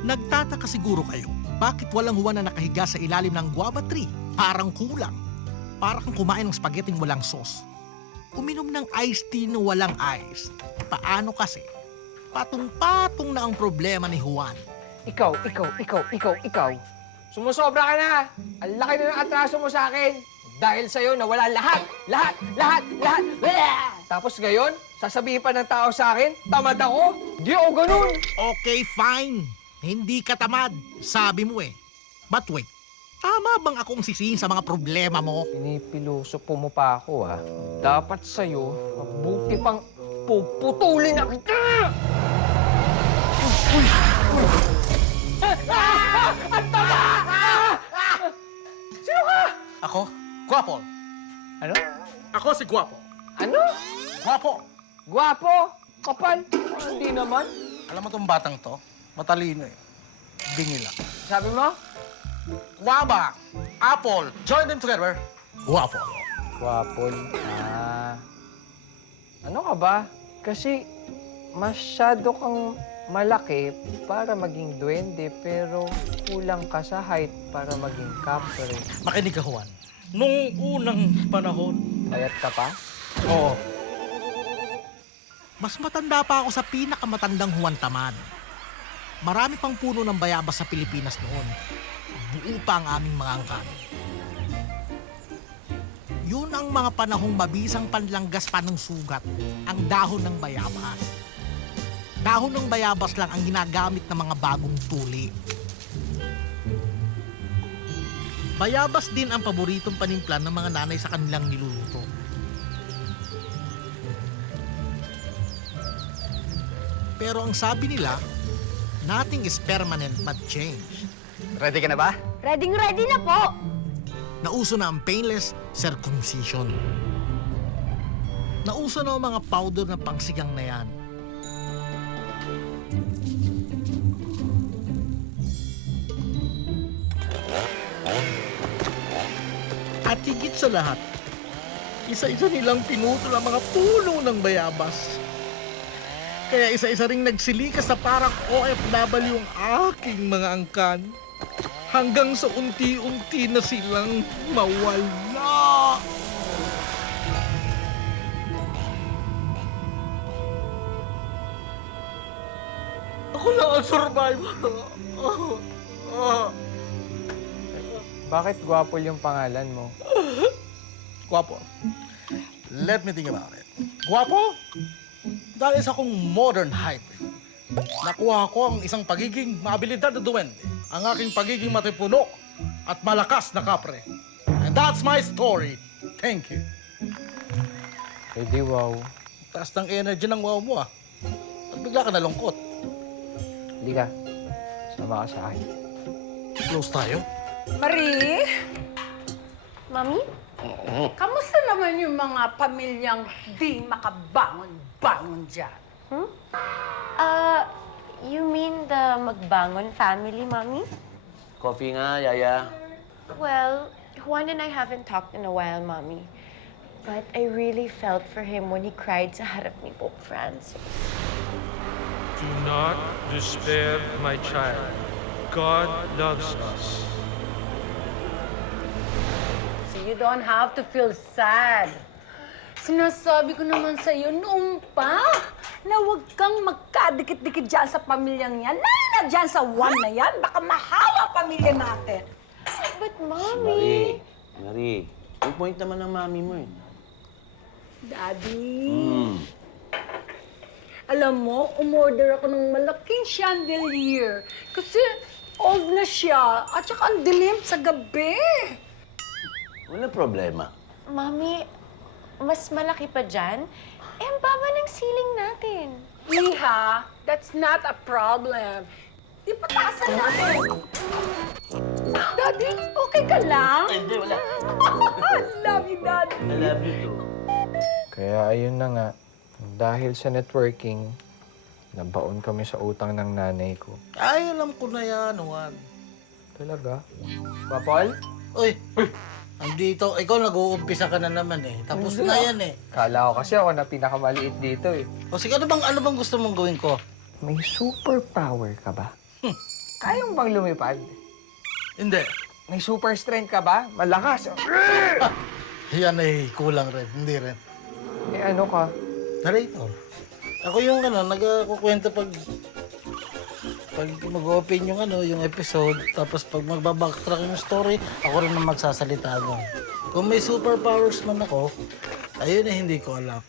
Nagtataka siguro kayo, bakit walang Juan na nakahiga sa ilalim ng guava tree? Parang kulang. Parang kumain ng spaghetti walang sauce. Uminom ng iced tea na walang ice. Paano kasi? Patong-patong na ang problema ni Juan. Ikaw. Sumusobra ka na. Ang laki na ng atraso mo sa akin. Dahil sa'yo, nawala lahat. Lahat. Tapos ngayon, sasabihin pa ng tao sa akin, tamad ako. Di ako ganun. Okay, fine. Hindi ka tamad. Sabi mo eh. But wait, tama bang akong sisihin sa mga problema mo? Pinipilosopo mo pa ako, ha? Dapat sa'yo, mabuti pang puputulin na kita! Ang tama! Sino ka? Ako? Guapo. Ano? Ako si Guapo. Ano? Guapo. Gwapo? Kapal? Hindi naman. Alam mo tong batang to? Matalino eh. Bingi lang. Sabi mo? Guava, apple, join them together. Guapo. Gwapol. Ano ka ba? Kasi masyado kang malaki para maging duwende, pero kulang ka sa height para maging kapre. Makinig ka, Juan. Nung unang panahon. Payat ka pa? Oo. Mas matanda pa ako sa pinakamatandang Juan Tamad. Marami pang puno ng bayabas sa Pilipinas noon. Buo pa ang aming mga angkan. Yun ang mga panahong mabisang panlanggas pa ng sugat, ang dahon ng bayabas. Dahon ng bayabas lang ang ginagamit ng mga bagong tuli. Bayabas din ang paboritong panimpla ng mga nanay sa kanilang niluluto. Pero ang sabi nila, nothing is permanent but change. Ready ka na ba? Ready na po! Nauso na ang painless circumcision. Nauso na ang mga powder na pangsigang na yan. At higit sa lahat, isa-isa nilang pinutol ang mga puno ng bayabas. Kaya isa-isa ring nagsilikas sa parang OFW ang aking mga angkan. Hanggang sa unti-unti na silang mawala. Ako lang ang survivor. Bakit Gwapol yung pangalan mo? Guapo. Let me think about it. Guapo? Dahil sa akong modern hybrid. Nakuha ko ang isang pagiging maabilidad na duwende. Ang aking pagiging matipuno at malakas na kapre. And that's my story. Thank you. Eh di wow. Taas ng energy ng wow mo ah. At bigla ka nalungkot. Hindi ka. Sama ka sa akin. Close tayo. Marie, Mami? kamusta naman yung mga pamilyang di makabangon-bangon dyan? You mean the Magbangon family, Mommy? Coffee nga, Yaya. Well, Juan and I haven't talked in a while, Mommy. But I really felt for him when he cried sa harap ni Pope Francis. Do not despair, my child. God loves us. So you don't have to feel sad. Sinasabi ko naman sa iyo noon pa na huwag kang magkadikit-dikit dyan sa pamilyang yan. Lalo na dyan sa Juan na yan. Baka mahawa pamilya natin. But, Si Mommy... Marie. May point naman ng mami mo eh. Daddy, alam mo, umorder ako ng malaking chandelier. Kasi old na siya at saka ang dilim sa gabi. Wala problema. Mommy, mas malaki pa dyan? Eh, ang baba ng ceiling natin. Iha, that's not a problem. Di pataasan natin. Daddy, okay ka lang? Hindi, wala. I love you, Daddy. I love you too. Kaya ayun na nga. Dahil sa networking, nabaon kami sa utang ng nanay ko. Ay, alam ko na yan, Juan. Talaga? Gwapol? Uy, andito, ikaw nag-uumpisa ka na naman eh. Tapos na yan eh. Kala ko kasi ako na pinakamaliit dito eh. O sige, ano bang gusto mong gawin ko? May superpower ka ba? kaya mo bang lumipad? Hindi. May super strength ka ba? Malakas. Yan ay kulang rin. Hindi rin. Eh ano ka? Narrator. Ako yung nagkukwento pag mag-open yung yung episode, tapos pag magbabacktrack yung story, ako rin ang magsasalita doon. Kung may superpowers man ako, ayun eh hindi ko alam.